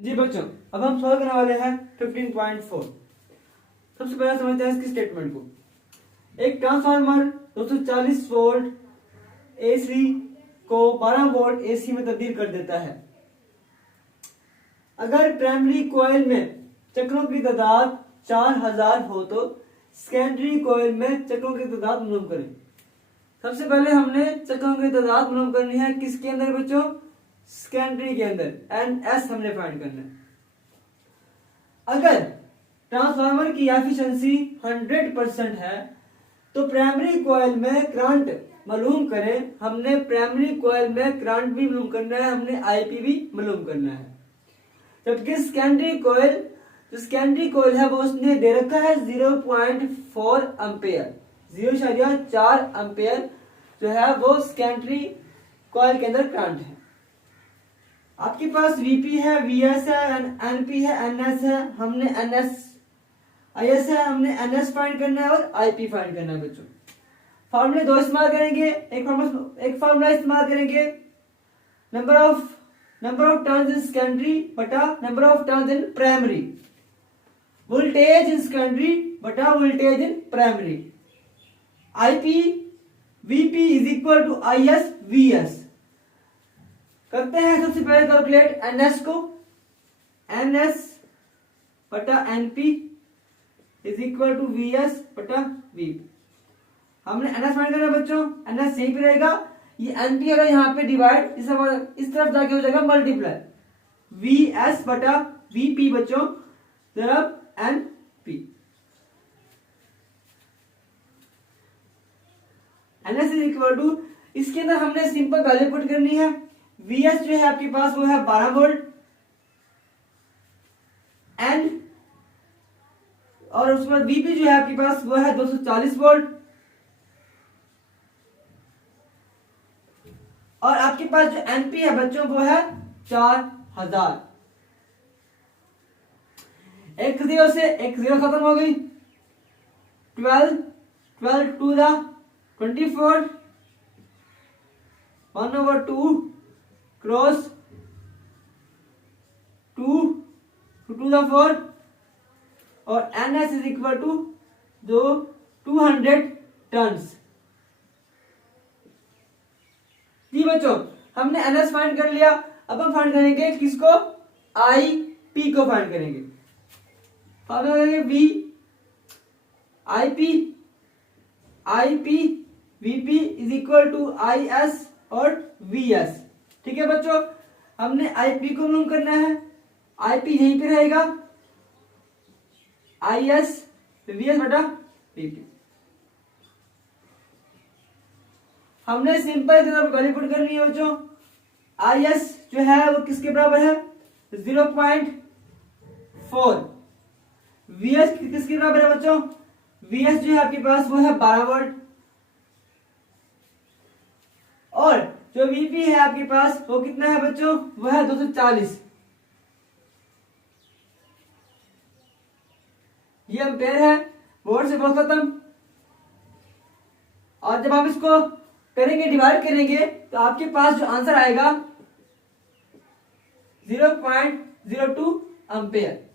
जी बच्चों, अब हम सॉल्व करने वाले हैं 15.4। सबसे पहले समझते हैं इसकी स्टेटमेंट को। एक ट्रांसफार्मर 240 वोल्ट एसी को 12 वोल्ट एसी में तब्दील कर देता है। अगर प्राइमरी कॉइल में चक्रों की तादाद 4000 हो तो सेकेंडरी कॉइल में चक्रों की तादाद मालूम करें। सबसे पहले हमने चक्रों की तादाद मालूम करनी है किसके अंदर बच्चों? सेकेंडरी के अंदर। NS हमने फाइंड करना है। अगर ट्रांसफार्मर की एफिशिएंसी 100% है तो प्राइमरी कॉइल में करंट मालूम करें। हमने प्राइमरी कॉइल में करंट भी मालूम करना है, हमने IP भी मालूम करना है। जबकि सेकेंडरी कॉइल है वो उसने दे रखा है 0.4 एम्पेयर, 0.4 एम्पेयर जो है वो सेकेंडरी कॉइल के अंदर करंट है। आपके पास VP है, VS है, NP है, NS है। हमने IS है, हमने NS फाइंड करना है और IP फाइंड करना है बच्चों। फार्मूले दो इस्तेमाल करेंगे। एक फार्मूला इस्तेमाल करेंगे number of turns in secondary बटा number of turns in primary. Voltage in secondary बटा voltage in primary. IP VP is equal to IS VS। करते हैं सबसे पहले कैलकुलेट NS को। NS बटा NP is equal to VS बटा VP। हमने NS फाइंड करना बच्चों, NS यहीं पे रहेगा। ये NP अगर यहाँ पे डिवाइड इस तरफ जाके हो जाएगा मल्टीप्लाई। VS बटा VP बच्चों तरफ NP। NS is equal to, इसके अंदर हमने सिंपल वैल्यू पुट करनी है। VS जो है आपके पास वो है 12 वोल्ट एंड और उसके बाद VP जो है आपके पास वो है 240 वोल्ट और आपके पास जो NP है बच्चों वो है 4000। एक जीरो से एक जीरो खत्म हो गई। 12 to the 24 1/2 cross 2 to the 4 और NS is equal to 200 turns. जी बच्चों, हमने NS फाइंड कर लिया। अब हम फाइंड करेंगे किसको? IP को फाइंड करेंगे। फाइंड करेंगे V IP VP is equal to IS और VS। ठीक है बच्चों, हमने IP को मालूम करना है। IP यहीं पे रहेगा, IS VS बटा VP। हमने सिंपल वैल्यू पुट करनी है बच्चों। IS जो है वो किसके बराबर है? 0.4। VS किसके बराबर है बच्चों? VS जो है आपके पास वो है 12 वोल्ट और जो VP है आपके पास वो कितना है बच्चों? वो है 240। ये एम्पेयर है, वोल्ट से बहुत खत्म। और जब आप इसको करेंगे डिवाइड करेंगे तो आपके पास जो आंसर आएगा 0.02 एम्पेयर।